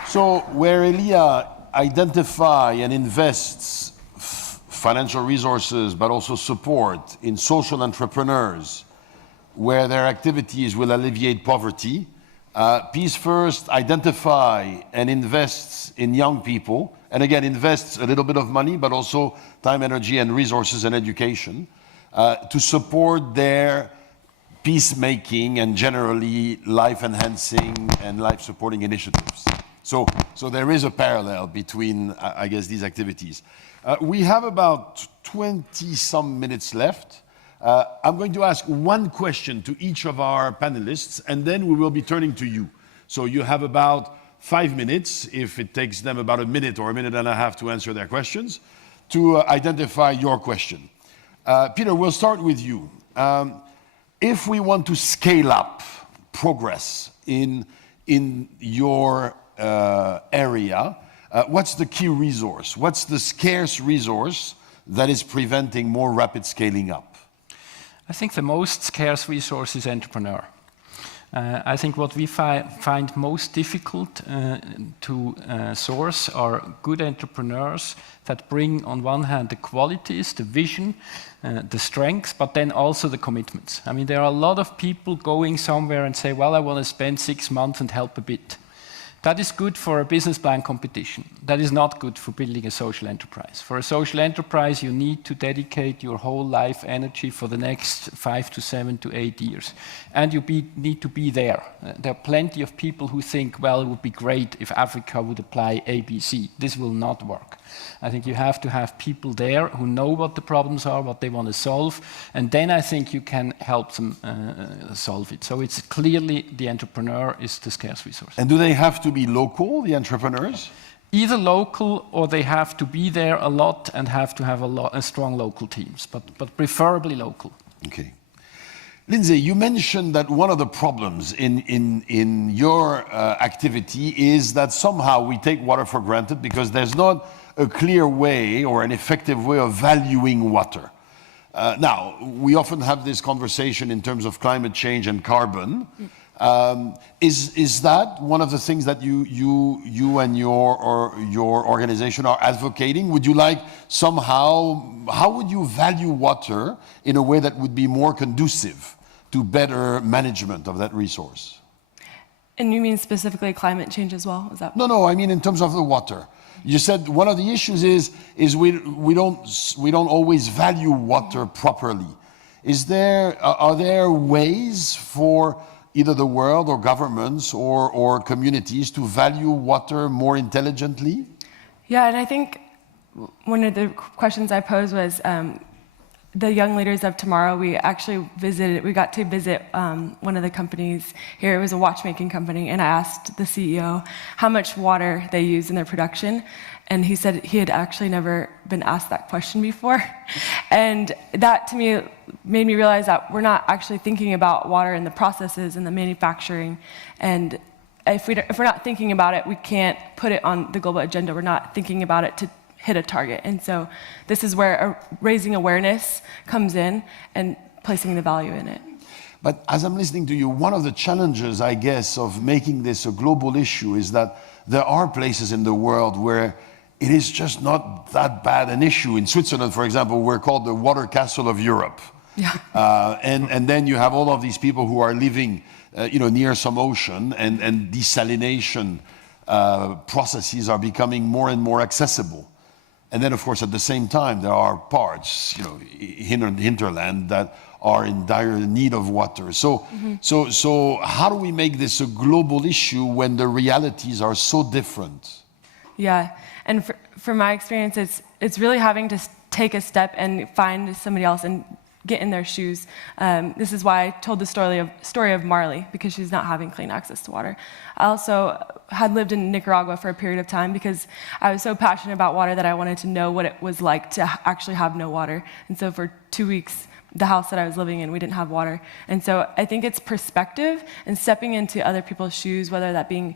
So where elea identify and invests financial resources, but also support in social entrepreneurs, where their activities will alleviate poverty, Peace First identify and invests in young people, and again, invests a little bit of money, but also time, energy, and resources and education to support their peacemaking and generally life-enhancing and life-supporting initiatives. So there is a parallel between, I guess, these activities. We have about 20-some minutes left. I'm going to ask 1 question to each of our panelists, and then we will be turning to you. So you have about 5 minutes, if it takes them about a minute or a minute and a half to answer their questions, to identify your question. Peter, we'll start with you. If we want to scale up progress in your area, what's the key resource? What's the scarce resource that is preventing more rapid scaling up? I think the most scarce resource is entrepreneur. I think what we find most difficult to source are good entrepreneurs that bring, on one hand, the qualities, the vision, the strengths, but then also the commitments. I mean, there are a lot of people going somewhere and say, well, I want to spend 6 months and help a bit. That is good for a business plan competition. That is not good for building a social enterprise. For a social enterprise, you need to dedicate your whole life energy for the next 5 to 7 to 8 years. And you need to be there. There are plenty of people who think, well, it would be great if Africa would apply ABC. This will not work. I think you have to have people there who know what the problems are, what they want to solve, and then I think you can help them solve it. So it's clearly the entrepreneur is the scarce resource. And do they have to be local, the entrepreneurs? Either local, or they have to be there a lot and have to have a strong local teams, but preferably local. Okay. Lindsey, you mentioned that one of the problems in your activity is that somehow we take water for granted because there's not a clear way or an effective way of valuing water. Now, we often have this conversation in terms of climate change and carbon. Is that one of the things that you and your organization are advocating? Would you like somehow, how would you value water in a way that would be more conducive to better management of that resource? And you mean specifically climate change as well? Is that? No, I mean in terms of the water. You said one of the issues is we don't always value water properly. Are there ways for either the world or governments or communities to value water more intelligently? Yeah, and I think one of the questions I posed was, the Young Leaders of Tomorrow, we got to visit one of the companies here. It was a watchmaking company, and I asked the CEO how much water they use in their production, and he said he had actually never been asked that question before. And that, to me, made me realize that we're not actually thinking about water and the processes and the manufacturing. And if we're not thinking about it, we can't put it on the global agenda. We're not thinking about it to hit a target. And so this is where raising awareness comes in and placing the value in it. But as I'm listening to you, one of the challenges, I guess, of making this a global issue is that there are places in the world where it is just not that bad an issue. In Switzerland, for example, we're called the water castle of Europe. Yeah. And then you have all of these people who are living near some ocean, and desalination processes are becoming more and more accessible. And then, of course, at the same time, there are parts, hinterland, that are in dire need of water. So how do we make this a global issue when the realities are so different? Yeah, and from my experience, it's really having to take a step and find somebody else and get in their shoes. This is why I told the story of Marley, because she's not having clean access to water. I also had lived in Nicaragua for a period of time because I was so passionate about water that I wanted to know what it was like to actually have no water. And so for 2 weeks, the house that I was living in, we didn't have water. And so I think it's perspective and stepping into other people's shoes, whether that being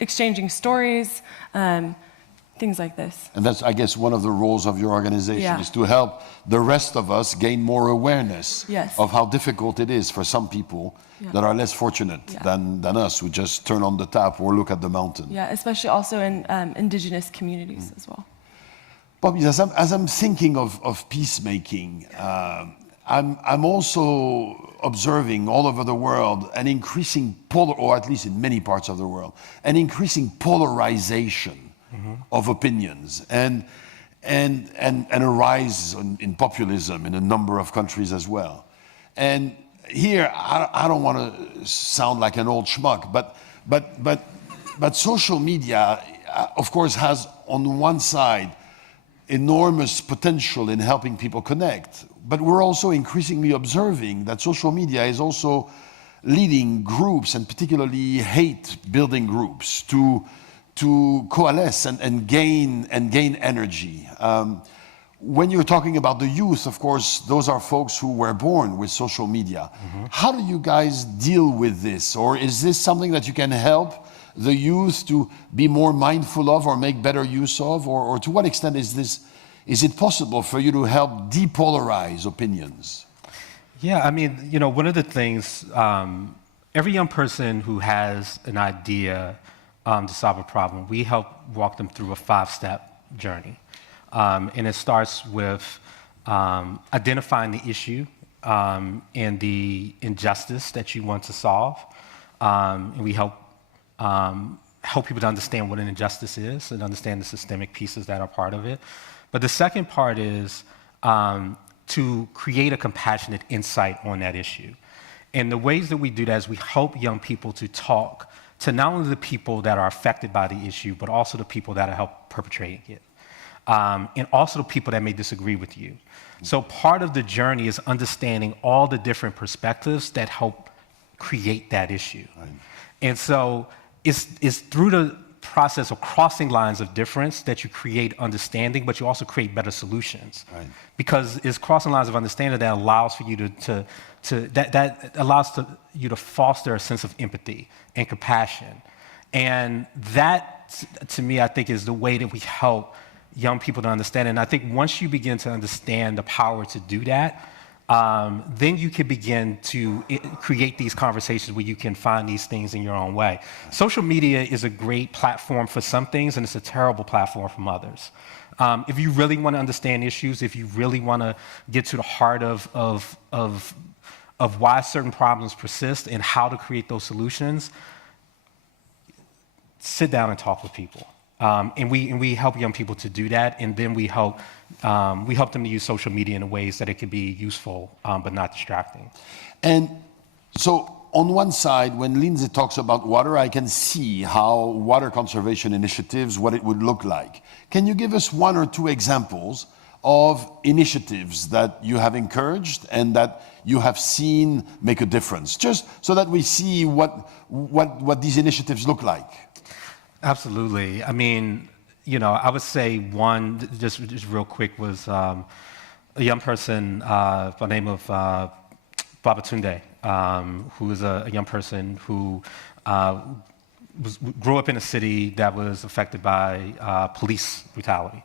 exchanging stories, things like this. And that's, I guess, one of the roles of your organization, is to help the rest of us gain more awareness of how difficult it is for some people that are less fortunate than us, who just turn on the tap or look at the mountain. Yeah, especially also in indigenous communities as well. Bobby, as I'm thinking of peacemaking, I'm also observing all over the world an increasing or at least in many parts of the world, an increasing polarization of opinions, and a rise in populism in a number of countries as well. And here, I don't want to sound like an old schmuck, but social media, of course, has on one side enormous potential in helping people connect. But we're also increasingly observing that social media is also leading groups, and particularly hate-building groups, to coalesce and gain energy. When you're talking about the youth, of course, those are folks who were born with social media. How do you guys deal with this? Or is this something that you can help the youth to be more mindful of or make better use of? Or to what extent is it possible for you to help depolarize opinions? Yeah, I mean, one of the things, every young person who has an idea to solve a problem, we help walk them through a 5-step journey. And it starts with identifying the issue and the injustice that you want to solve. And we help people to understand what an injustice is and understand the systemic pieces that are part of it. But the second part is to create a compassionate insight on that issue. And the ways that we do that is we help young people to talk to not only the people that are affected by the issue, but also the people that are help perpetrating it. And also the people that may disagree with you. So part of the journey is understanding all the different perspectives that help create that issue. Right. And so it's through the process of crossing lines of difference that you create understanding, but you also create better solutions. Right. Because it's crossing lines of understanding that allows for you that allows you to foster a sense of empathy and compassion. And that, to me, I think is the way that we help young people to understand. And I think once you begin to understand the power to do that, then you can begin to create these conversations where you can find these things in your own way. Social media is a great platform for some things, and it's a terrible platform for others. If you really want to understand issues, if you really want to get to the heart of why certain problems persist and how to create those solutions, sit down and talk with people. And we help young people to do that, and then we help them to use social media in ways that it can be useful but not distracting. And so on one side, when Lindsey talks about water, I can see how water conservation initiatives, what it would look like. Can you give us one or two examples of initiatives that you have encouraged and that you have seen make a difference, just so that we see what these initiatives look like? Absolutely. I mean, I would say one, just real quick, was a young person by the name of Tunde, who is a young person who grew up in a city that was affected by police brutality.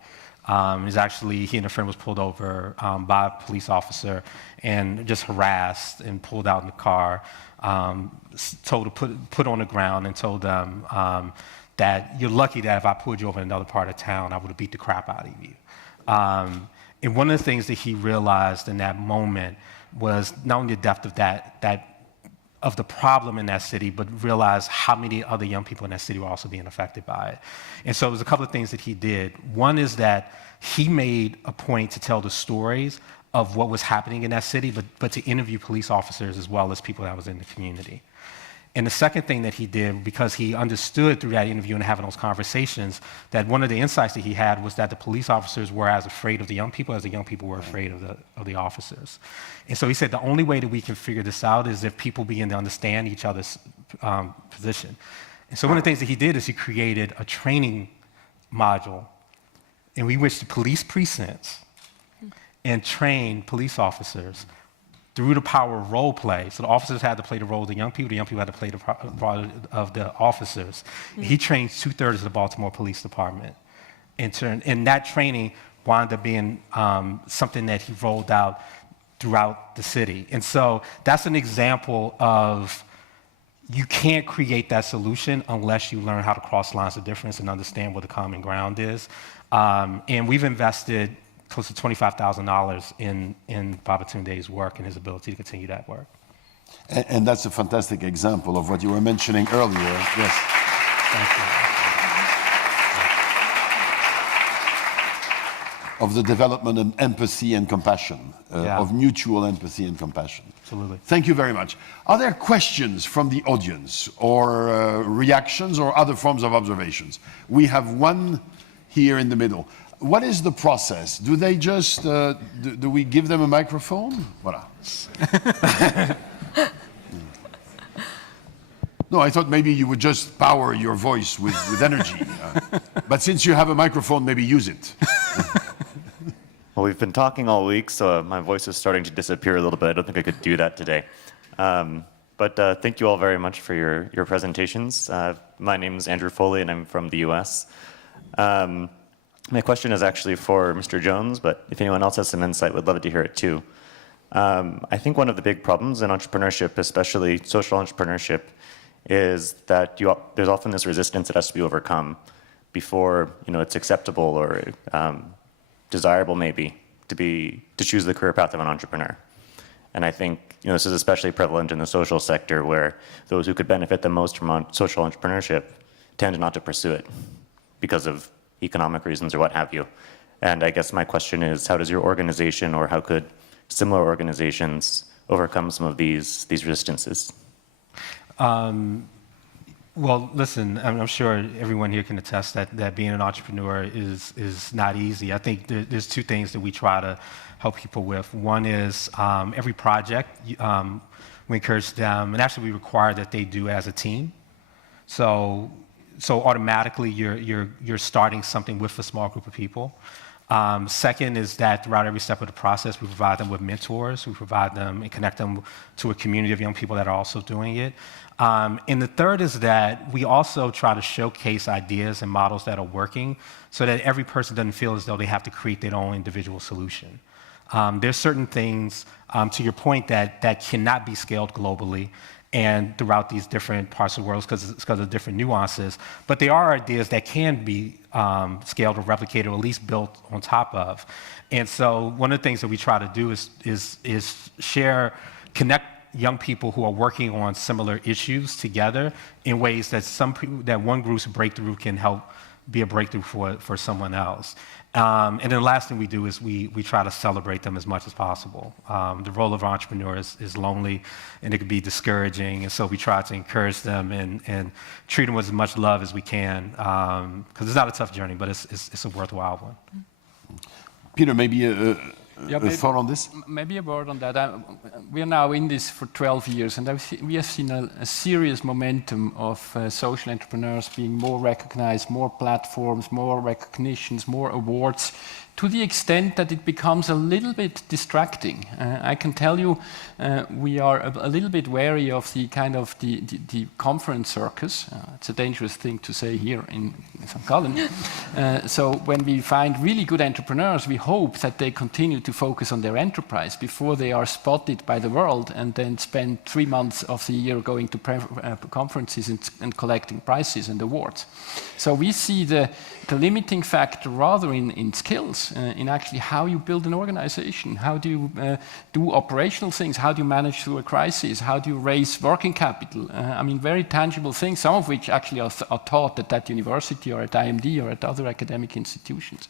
He and a friend was pulled over by a police officer and just harassed and pulled out in the car, told to put on the ground and told them that you're lucky that if I pulled you over in another part of town, I would have beat the crap out of you. And one of the things that he realized in that moment was not only the depth of the problem in that city, but realize how many other young people in that city were also being affected by it. And so there's a couple of things that he did. One is that he made a point to tell the stories of what was happening in that city, but to interview police officers as well as people that was in the community. And the second thing that he did, because he understood through that interview and having those conversations, that one of the insights that he had was that the police officers were as afraid of the young people as the young people were afraid of the officers. And so he said the only way that we can figure this out is if people begin to understand each other's position. And so one of the things that he did is he created a training module in which the police precincts and trained police officers through the power of role play. So the officers had to play the role of the young people had to play the role of the officers. Mm-hmm. He trained 2/3 of the Baltimore Police Department. And that training wound up being something that he rolled out throughout the city. And so that's an example of you can't create that solution unless you learn how to cross lines of difference and understand what the common ground is. And we've invested close to $25,000 in Baba Tunde's work and his ability to continue that work. And that's a fantastic example of what you were mentioning earlier. Yes. Thank you. Of the development of empathy and compassion, of mutual empathy and compassion. Absolutely. Thank you very much. Are there questions from the audience or reactions or other forms of observations? We have one here in the middle. What is the process? Do they just, do we give them a microphone? Voilà. No, I thought maybe you would just power your voice with energy. But since you have a microphone, maybe use it. Well, we've been talking all week, so my voice is starting to disappear a little bit. I don't think I could do that today. But thank you all very much for your presentations. My name is Andrew Foley, and I'm from the US. My question is actually for Mr. Jones, but if anyone else has some insight, we'd love to hear it too. I think one of the big problems in entrepreneurship, especially social entrepreneurship, is that there's often this resistance that has to be overcome before it's acceptable or desirable maybe to choose the career path of an entrepreneur. And I think this is especially prevalent in the social sector, where those who could benefit the most from social entrepreneurship tend not to pursue it because of economic reasons or what have you. And I guess my question is, how does your organization, or how could similar organizations overcome some of these resistances? Well, listen, I'm sure everyone here can attest that being an entrepreneur is not easy. I think there's two things that we try to help people with. One is every project, we encourage them, and actually we require that they do as a team. So automatically you're starting something with a small group of people. Second is that throughout every step of the process, we provide them with mentors. We provide them and connect them to a community of young people that are also doing it. And the third is that we also try to showcase ideas and models that are working so that every person doesn't feel as though they have to create their own individual solution. There's certain things, to your point, that cannot be scaled globally and throughout these different parts of the world because of different nuances. But there are ideas that can be scaled or replicated, or at least built on top of. And so one of the things that we try to do is connect young people who are working on similar issues together in ways that one group's breakthrough can help be a breakthrough for someone else. And then the last thing we do is we try to celebrate them as much as possible. The role of entrepreneurs is lonely, and it can be discouraging, and so we try to encourage them and treat them with as much love as we can, because it's not a tough journey, but it's a worthwhile one. Peter, maybe a thought on this? Maybe a word on that. We are now in this for 12 years, and we have seen a serious momentum of social entrepreneurs being more recognized, more platforms, more recognitions, more awards, to the extent that it becomes a little bit distracting. I can tell you, we are a little bit wary of the kind of the conference circus. It's a dangerous thing to say here in St. Gallen. So when we find really good entrepreneurs, we hope that they continue to focus on their enterprise before they are spotted by the world and then spend 3 months of the year going to conferences and collecting prizes and awards. So we see the limiting factor rather in skills, in actually how you build an organization, how do you do operational things, how do you manage through a crisis, how do you raise working capital. I mean, very tangible things, some of which actually are taught at that university or at IMD or at other academic institutions.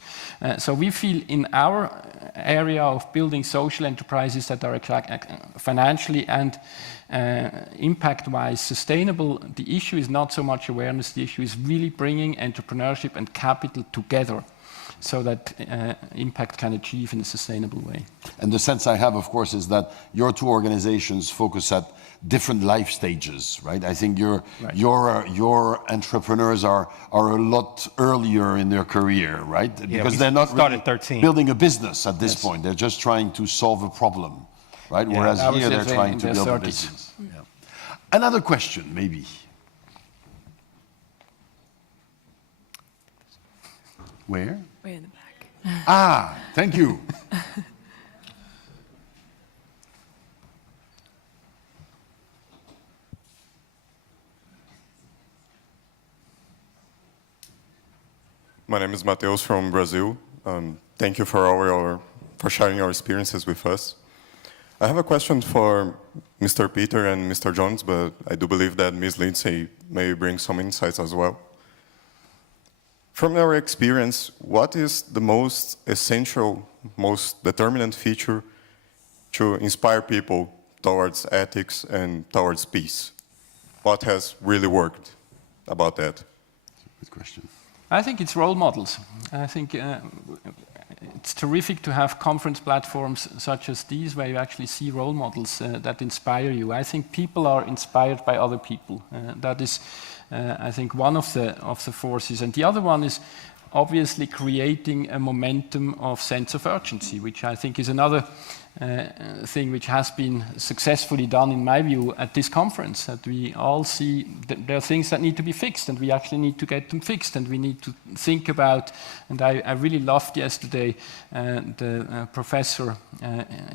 So we feel in our area of building social enterprises that are financially and impact-wise sustainable, the issue is not so much awareness, the issue is really bringing entrepreneurship and capital together so that impact can achieve in a sustainable way. And the sense I have, of course, is that your two organizations focus at different life stages, right? I think your entrepreneurs are a lot earlier in their career, right? Yeah, because they're not really 13. building a business at this point. They're just trying to solve a problem, right? Yeah, whereas here they're in trying to their build a 30s. business. Yeah. Another question, maybe. Where? Way in the back. Ah, thank you. My name is Matthias from Brazil. Thank you for sharing your experiences with us. I have a question for Mr. Peter and Mr. Jones, but I do believe that Ms. Lindsey may bring some insights as well. From your experience, what is the most essential, most determinant feature to inspire people towards ethics and towards peace? What has really worked about that? Good question. I think it's role models. I think it's terrific to have conference platforms such as these where you actually see role models that inspire you. I think people are inspired by other people. That is, I think, one of the forces. And the other one is obviously creating a momentum of sense of urgency, which I think is another thing which has been successfully done, in my view, at this conference, that we all see that there are things that need to be fixed, and we actually need to get them fixed, and we need to think about, and I really loved yesterday the Professor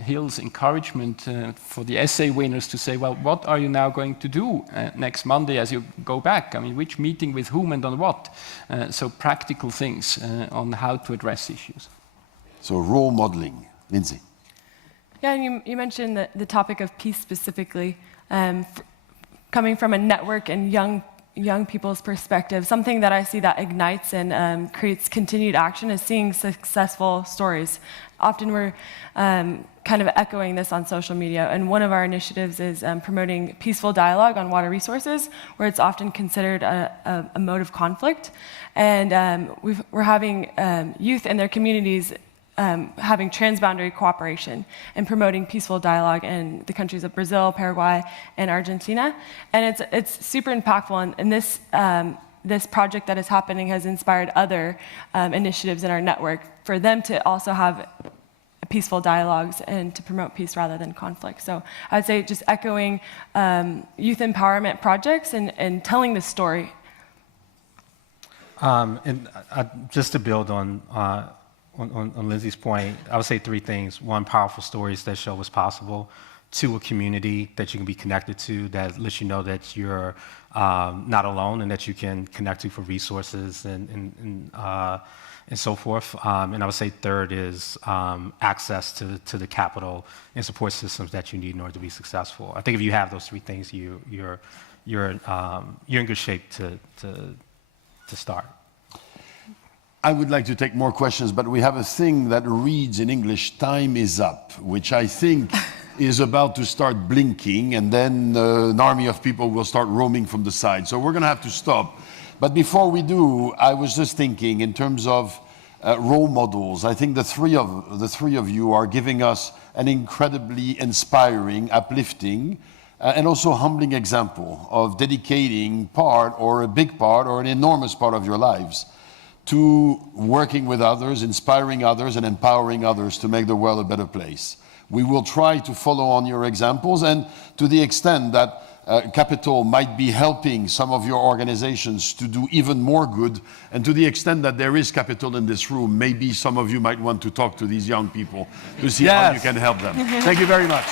Hill's encouragement for the essay winners to say, well, what are you now going to do next Monday as you go back? I mean, which meeting with whom and on what? So practical things on how to address issues. So role modeling. Lindsey. Yeah, and you mentioned the topic of peace specifically, coming from a network and young people's perspective. Something that I see that ignites and creates continued action is seeing successful stories. Often we're kind of echoing this on social media, and one of our initiatives is promoting peaceful dialogue on water resources, where it's often considered a mode of conflict. And we're having youth in their communities having transboundary cooperation and promoting peaceful dialogue in the countries of Brazil, Paraguay, and Argentina. And it's super impactful, and this project that is happening has inspired other initiatives in our network for them to also have peaceful dialogues and to promote peace rather than conflict. So I'd say just echoing youth empowerment projects and telling the story. Just to build on Lindsey's point, I would say 3 things. 1, powerful stories that show what's possible. 2, a community that you can be connected to that lets you know that you're not alone and that you can connect to for resources and so forth. And I would say 3rd is access to the capital and support systems that you need in order to be successful. I think if you have those 3 things, you're in good shape to start. I would like to take more questions, but we have a thing that reads in English, time is up, which I think is about to start blinking, and then an army of people will start roaming from the side. So we're going to have to stop. But before we do, I was just thinking in terms of role models. I think the three of you are giving us an incredibly inspiring, uplifting, and also humbling example of dedicating part or a big part or an enormous part of your lives to working with others, inspiring others, and empowering others to make the world a better place. We will try to follow on your examples, and to the extent that capital might be helping some of your organizations to do even more good, and to the extent that there is capital in this room, maybe some of you might want to talk to these young people to see how you can help them. Thank you very much.